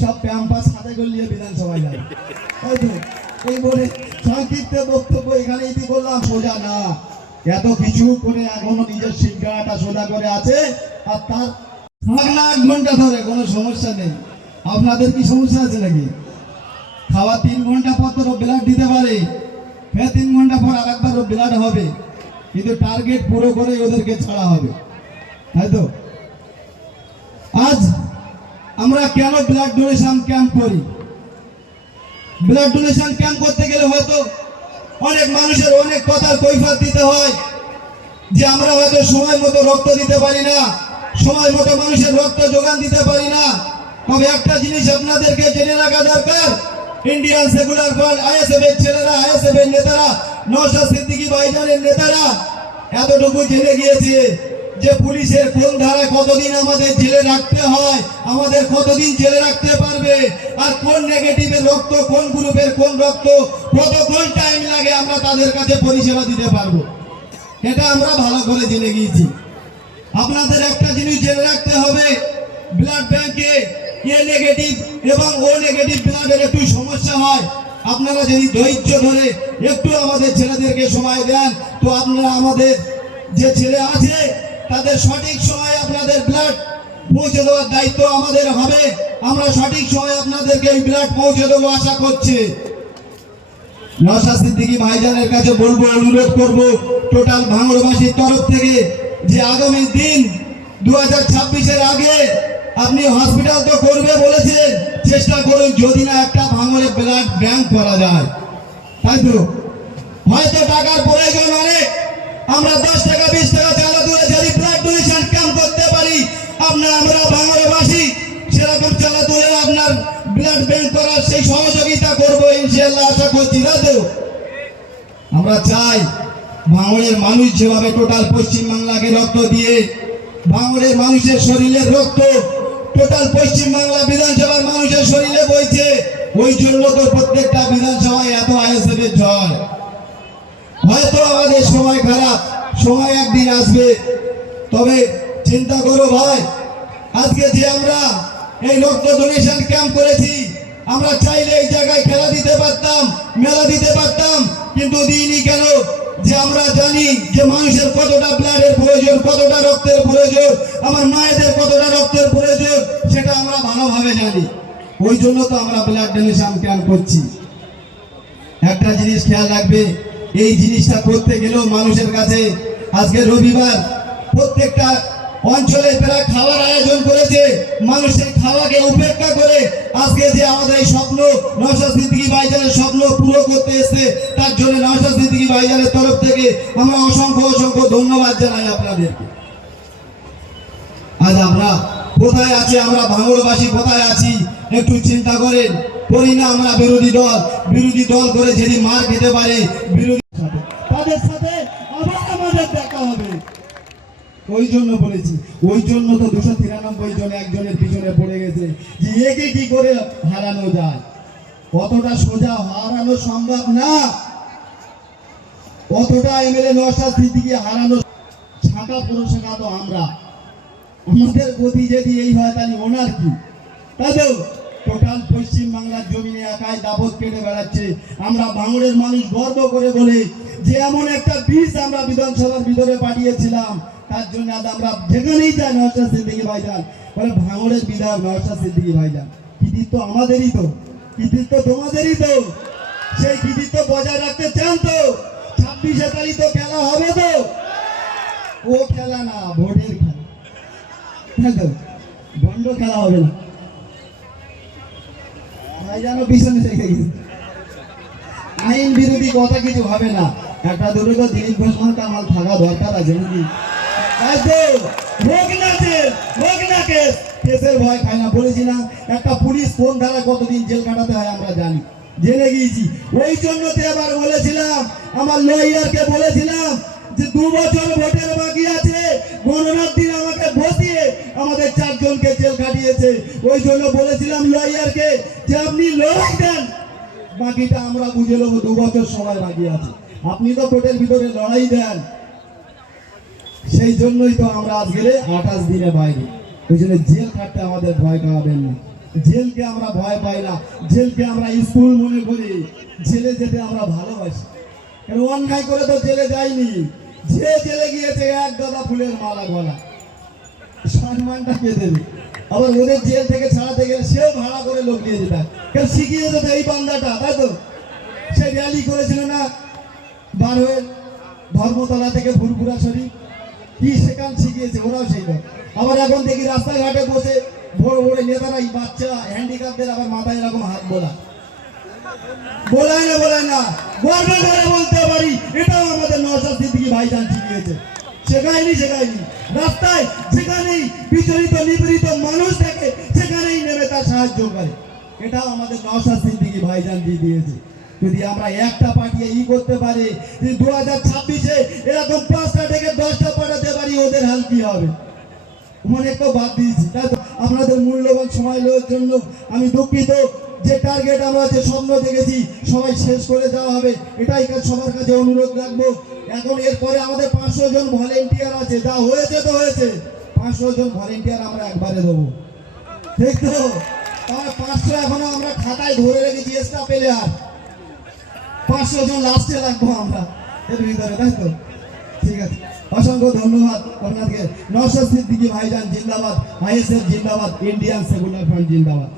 সব প্যাম্পাস হাতে করে নিয়ে বিধানসভায় যাবে, তাই তো? এই বলে সংক্ষিপ্ত বক্তব্য এখানে ইতি করলাম। সোজা না, এত কিছু করে এখনো নিজের শিক্ষাটা সোজা করে আছে, আর তার 8 ঘন্টা ধরে কোনো সমস্যা নেই। আপনাদের কি সমস্যা আছে নাকি? খাওয়া 3 ঘন্টা পর তো ব্লাড দিতে পারে, ফের 3 ঘন্টা পর আরেকবার ব্লাড হবে, কিন্তু টার্গেট পুরো করে ওদেরকে ছাড়া হবে, তাই তো? আজ আমরা কেন ব্লাড ডোনেশন ক্যাম্প করি? ব্লাড ডোনেশন ক্যাম্প করতে গেলে হয়তো অনেক মানুষের অনেক কথার কৈফিয়ত দিতে হয়, যে আমরা হয়তো সময় মতো রক্ত দিতে পারি না, সময় মতো মানুষের রক্ত যোগান দিতে পারি না। তবে একটা জিনিস আপনাদেরকে জেনে রাখা দরকার, ইন্ডিয়ান সেকুলার ফ্রন্ট আইএসএফ এর ছেলেরা, আইএসএফ এর নেতারা, নওশাদ সিদ্দিকী ভাইজানের নেতারা এতটুকু জেনে গিয়েছে যে পুলিশের কোন ধারায় কতদিন আমাদের জেলে রাখতে হয়, আমাদের কতদিন জেলে রাখতে পারবে, আর কোন নেগেটিভের রক্ত, কোন গ্রুপের কোন রক্ত কতক্ষণ টাইম লাগে আমরা তাদের কাছে পরিষেবা দিতে পারবো, এটা আমরা ভালো করে জেনে গিয়েছি। আপনাদের একটা জিনিস জেনে রাখতে হবে, ব্লাড ব্যাংকে এ নেগেটিভ এবং ও নেগেটিভ ব্লাডের একটু সমস্যা হয়। আপনারা যদি ধৈর্য ধরে একটু আমাদের ছেলেদেরকে সময় দেন, তো আপনারা আমাদের যে ছেলে আছে তাদের সঠিক সময়ে আপনাদের ব্লাড পৌঁছে দেওয়ার দায়িত্ব আমাদের হবে। আমরা সঠিক সময়ে আপনাদেরকে এই ব্লাড পৌঁছে দেবো আশা করছি। নওশাদ সিদ্দিকী ভাইজানের কাছে বলবো, অনুরোধ করব টোটাল ভাঙড়বাসীর তরফ থেকে, যে আগামী দিন 2026-এর আগে আপনি হসপিটাল তো করবে বলেছেন, চেষ্টা করুন যদি না একটা ভাঙড়ে ব্লাড ব্যাংক করা যায়, তাই তো? হয়তো টাকার প্রয়োজন অনেক, আমরা 10 টাকা 20 টাকা চাঁদা তুলে যদি ব্লাড ডোনেশন ক্যাম্প করতে পারি, আমরা ভাঙড়বাসী সেরকম চাঁদা তুলে আপনার ব্লাড ব্যাংক করার সেই সহযোগিতা করবো ইনশাআল্লাহ, আশা করছি, তাই তো? আমরা চাই ভাঙড়ের মানুষ যেভাবে টোটাল পশ্চিমবাংলাকে রক্ত দিয়ে, ভাঙড়ের মানুষের শরীরের রক্ত টোটাল পশ্চিমবাংলা বিধানসভার মানুষের শরীরে বইছে, ওই জন্য তো প্রত্যেকটা বিধানসভায় এত আইএসএফ এর ঝড়। হয়তো আমাদের সময় খারাপ, সময় একদিন আসবে, তবে চিন্তা করো ভাই, আজকে যে আমরা এই রক্ত ডোনেশন ক্যাম্প করেছি, আমরা চাইলে এই জায়গায় খেলা দিতে পারতাম, মেলা দিতে পারতাম, কিন্তু দিইনি কেন? যে আমরা জানি যে মানুষের কতটা ব্লাডের প্রয়োজন, কতটা রক্তের প্রয়োজন, আমার মায়েদের কতটা রক্তের প্রয়োজন, সেটা আমরা ভালোভাবে জানি। ওই জন্য তো আমরা ব্লাড ডোনেশন ক্যাম্প করছি। একটা জিনিস খেয়াল রাখবে, এই জিনিসটা করতে গেলেও মানুষের কাছে আজকে রবিবার প্রত্যেকটা অঞ্চলে প্রায় খাওয়ার আয়োজন করেছে, মানুষের খাওয়াকে উপেক্ষা করে আজকে যে আমাদের এই স্বপ্ন, নওশাদ সিদ্দিকী ভাইজানের স্বপ্ন পুরো করতে এসেছে, তার জন্য নওশাদ সিদ্দিকী ভাইজানের তরফ থেকে আমরা অসংখ্য অসংখ্য ধন্যবাদ জানাই আপনাদেরকে। আজ আমরা কোথায় আছি, আমরা ভাঙড়বাসী কোথায় আছি একটু চিন্তা করেন, করি না আমরা বিরোধী দল করে যদি মার খেতে পারে, বিরোধী তাদের সাথে আবার আমাদের দেখা হবে। ওই জন্য বলেছি, ওই জন্য তো 293 জন একজনের পিছনে পড়ে গেছে, যে একে কি করে হারানো যায়। অতটা সোজা হারানো সম্ভব না, অতটা এমএলএ নওশাদ সিদ্দিকী হারানো ছাকা পুরসভা তো আমরা, আমাদের গতি যদি এই হয় তাহলে ওনার কি? তাই তো টোটাল পশ্চিমবাংলার জমিনে একাই দাবত কেটে বেড়াচ্ছে। আমরা ভাঙড়ের মানুষ গর্ব করে বলি যে এমন একটা বীজ আমরা বিধানসভার ভিতরে পাঠিয়েছিলাম, তার জন্য আজ আমরা যেখানেই যাই নওশাদ সিদ্দিকী ভাইজান বলে ভাঙড়ের বিধায়ক নওশাদ সিদ্দিকী ভাইজান। কৃতিত্ব আমাদেরই তো, কৃতিত্ব তোমাদেরই তো, সেই কৃতিত্ব বজায় রাখতে চান তো? 26শে তারিখ তো খেলা হবে তো, ও খেলা না, ভোটের খেলা, বন্ড খেলা হবে না। ভাইজানও পিছনে থেকে গেছে, আইন বিরোধী কথা কিছু হবে না। একটা দুটো তো দিলীপ ঘোষ মাল থাকা দরকার আছে নাকি? কেসের ভয় খায় না, বলেছি না একটা পুলিশ কোন ধারা কতদিন জেল কাটাতে হয় আমরা জানি, জেনে গিয়েছি। ওই জন্য তো এবার বলেছিলাম, আমার লয়ারকে বলেছিলাম যে 2 বছর ভোটের বাকি আছে, গণনার দিন আমাকে বসিয়ে আমাদের 4 জনকে জেল কাটিয়েছে। ওই জন্য বলেছিলাম লয়ারকে যে আপনি লড়াই দেন, বাকিটা আমরা বুঝে নেবো, 2 বছর সময় বাকি আছে, আপনি তো কোর্টের ভিতরে লড়াই দেন। সেই জন্যই তো আমরা আজকে 28 দিনে বাইরে, ওই জন্য জেল কাটতে আমাদের ভয় পাবেন না। জেলকে আমরা ভয় পাই না, জেলকে আমরা স্কুল মনে করি, জেলে যেতে আমরা ভালোবাসি। কারণ অন্যায় করে তো জেলে যায়নি, যে জেলে গিয়েছে এক গাদা ফুলের মালা গলা, সম্মানটা কে দেবে? আবার ওদের জেল থেকে ছাড়াতে গেলে সেও ভাড়া করে লোক দিয়ে যেত, কারণ শিখিয়ে যেত এই বান্দাটা, তাই তো? সে র্যালি করেছিল না বার হয়ে ধর্মতলা থেকে ফুরফুরা শরীফ, কি সেখান শিখিয়েছে ওরাও সেই লোক। আবার এখন দেখি রাস্তাঘাটে বসে বড় বড় নেতারা এই বাচ্চা হ্যান্ডিক্যাপদের আবার মাথায় এরকম হাত বলায় না গর্ব করে বলতে পারি এটাও আমাদের নওশাদ সিদ্দিকী ভাইজান শিখিয়েছে। শেখায়নি রাস্তায় যেখানেই বিচলিত নিপীড়িত মানুষ থাকে সেখানেই নেমে তার সাহায্য করে, এটাও আমাদের নওশাদ সিদ্দিকী ভাইজান দিয়ে দিয়েছে। যদি আমরা একটা পাঠিয়ে করতে পারি যে 2026-এ এরকম 5টা থেকে 10টা পাঠাতে পারি, ওদের হাল কি হবে? অনেক তো বাদ দিয়েছি, তাই তো? আপনাদের মূল্যবান সময় নেওয়ার জন্য আমি দুঃখিত। যে টার্গেট আমরা যে স্বপ্ন দেখেছি সবাই শেষ করে দেওয়া হবে, এটাই সবার কাছে অনুরোধ রাখবো। এখন এরপরে আমাদের 500 জন ভলেন্টিয়ার আছে, যা হয়েছে তো হয়েছে, 500 জন ভলেন্টিয়ার আমরা একবারে দেবো, ঠিক তো? তাহলে 500 এখনো আমরা খাতায় ধরে রেখেছি, এক্সট্রা পেলে আর 500 জন লাস্টে রাখবো আমরা এর ভিতরে, তাই তো? ঠিক আছে, অসংখ্য ধন্যবাদ আপনাকে। নওশাদ সিদ্দিকী ভাইজান জিন্দাবাদ, আইএসএফ জিন্দাবাদ, ইন্ডিয়ান সেকুলার ফ্রন্ট জিন্দাবাদ।